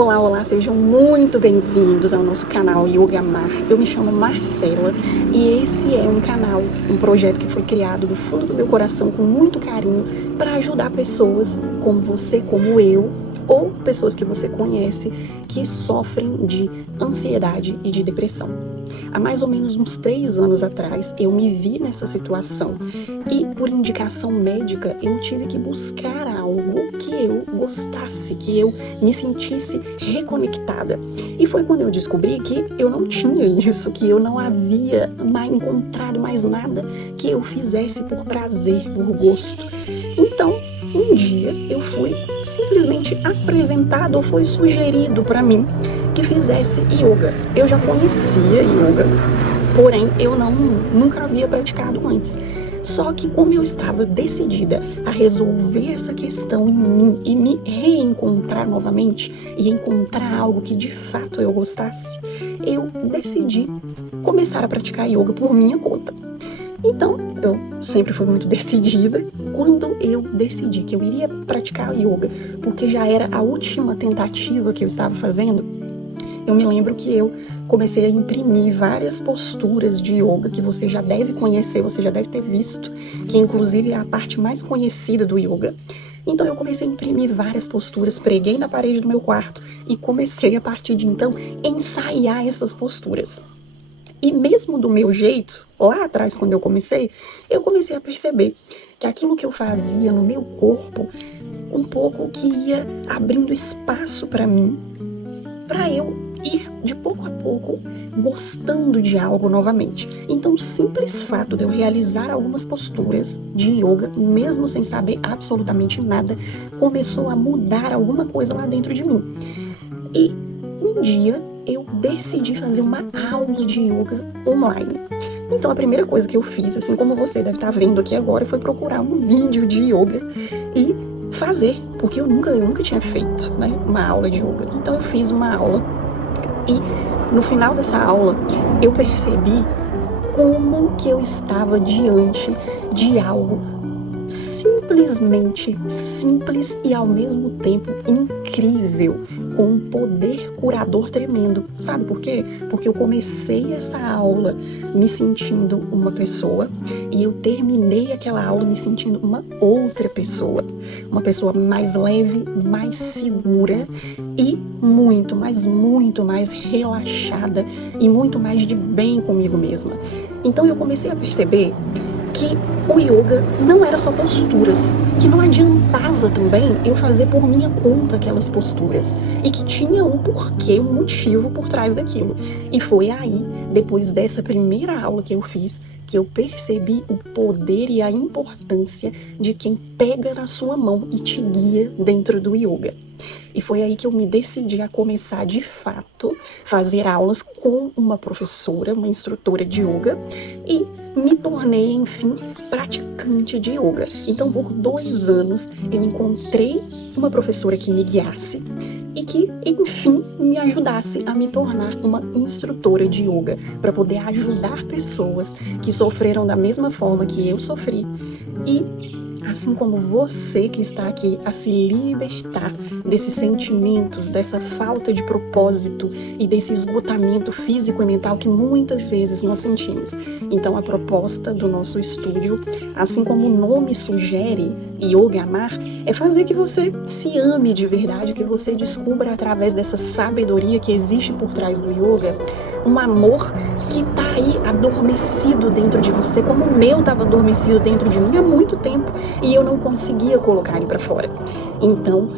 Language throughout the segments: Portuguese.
Olá, olá, sejam muito bem-vindos ao nosso canal Yoga Mar. Eu me chamo Marcela e esse é um canal, um projeto que foi criado do fundo do meu coração com muito carinho para ajudar pessoas como você, como eu, ou pessoas que você conhece que sofrem de ansiedade e de depressão. Há mais ou menos uns 3 anos atrás, eu me vi nessa situação e, por indicação médica, eu tive que buscar algo que eu gostasse, que eu me sentisse reconectada. E foi quando eu descobri que eu não tinha isso, que eu não havia encontrado mais nada que eu fizesse por prazer, por gosto. Então, um dia eu fui simplesmente apresentado ou foi sugerido para mim que fizesse yoga. Eu já conhecia yoga, porém eu nunca havia praticado antes. Só que como eu estava decidida a resolver essa questão em mim e me reencontrar novamente e encontrar algo que de fato eu gostasse, eu decidi começar a praticar yoga por minha conta. Então, eu sempre fui muito decidida. Quando eu decidi que eu iria praticar yoga, porque já era a última tentativa que eu estava fazendo, eu me lembro que eu comecei a imprimir várias posturas de yoga que você já deve conhecer, você já deve ter visto, que inclusive é a parte mais conhecida do yoga. Então eu comecei a imprimir várias posturas, preguei na parede do meu quarto e comecei a partir de então ensaiar essas posturas. E mesmo do meu jeito, lá atrás quando eu comecei a perceber que aquilo que eu fazia no meu corpo, um pouco que ia abrindo espaço para mim, para eu ir de pouco a pouco gostando de algo novamente. Então o simples fato de eu realizar algumas posturas de yoga, mesmo sem saber absolutamente nada, começou a mudar alguma coisa lá dentro de mim. E um dia eu decidi fazer uma aula de yoga online. Então a primeira coisa que eu fiz, assim como você deve estar vendo aqui agora, foi procurar um vídeo de yoga e fazer, porque eu nunca tinha feito, né, uma aula de yoga. Então eu fiz uma aula e no final dessa aula eu percebi como que eu estava diante de algo simplesmente simples e ao mesmo tempo incrível, com um poder curador tremendo. Sabe por quê? Porque eu comecei essa aula me sentindo uma pessoa e eu terminei aquela aula me sentindo uma outra pessoa. Uma pessoa mais leve, mais segura e muito mais relaxada e muito mais de bem comigo mesma. Então eu comecei a perceber que o yoga não era só posturas, que não adiantava também eu fazer por minha conta aquelas posturas, e que tinha um porquê, um motivo por trás daquilo. E foi aí, depois dessa primeira aula que eu fiz, que eu percebi o poder e a importância de quem pega na sua mão e te guia dentro do yoga. E foi aí que eu me decidi a começar de fato fazer aulas com uma professora, uma instrutora de yoga, e me tornei, enfim, praticante de yoga. Então, por 2 anos, eu encontrei uma professora que me guiasse e que, enfim, me ajudasse a me tornar uma instrutora de yoga, para poder ajudar pessoas que sofreram da mesma forma que eu sofri e, assim como você que está aqui, a se libertar desses sentimentos, dessa falta de propósito e desse esgotamento físico e mental que muitas vezes nós sentimos. Então a proposta do nosso estúdio, assim como o nome sugere, Yoga Mar, é fazer que você se ame de verdade, que você descubra através dessa sabedoria que existe por trás do yoga, um amor que tá aí adormecido dentro de você, como o meu estava adormecido dentro de mim há muito tempo e eu não conseguia colocar ele para fora. Então,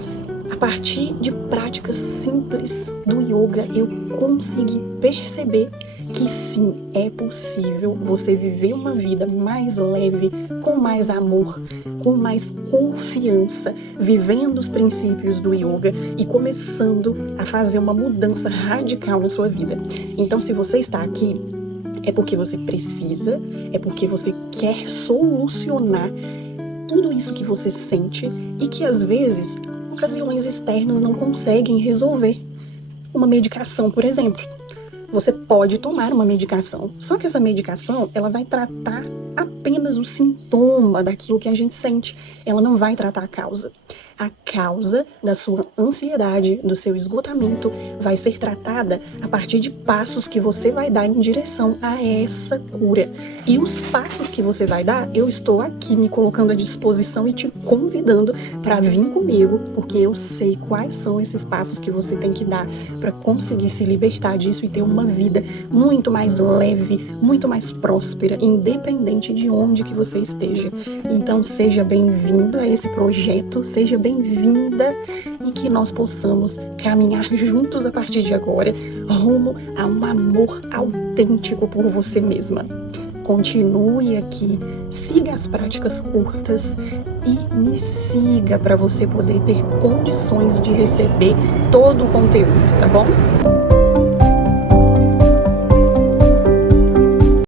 a partir de práticas simples do yoga, eu consegui perceber que sim, é possível você viver uma vida mais leve, com mais amor, com mais confiança, vivendo os princípios do yoga e começando a fazer uma mudança radical na sua vida. Então, se você está aqui, é porque você precisa, é porque você quer solucionar tudo isso que você sente e que às vezes ocasiões externas não conseguem resolver. Uma medicação, por exemplo. Você pode tomar uma medicação, só que essa medicação ela vai tratar apenas o sintoma daquilo que a gente sente, ela não vai tratar a causa. a causa da sua ansiedade, do seu esgotamento, vai ser tratada a partir de passos que você vai dar em direção a essa cura. E os passos que você vai dar, eu estou aqui me colocando à disposição e te convidando para vir comigo, porque eu sei quais são esses passos que você tem que dar para conseguir se libertar disso e ter uma vida muito mais leve, muito mais próspera, independente de onde que você esteja. Então seja bem-vindo a esse projeto, seja bem-vinda e que nós possamos caminhar juntos a partir de agora rumo a um amor autêntico por você mesma. Continue aqui, siga as práticas curtas e me siga para você poder ter condições de receber todo o conteúdo, tá bom?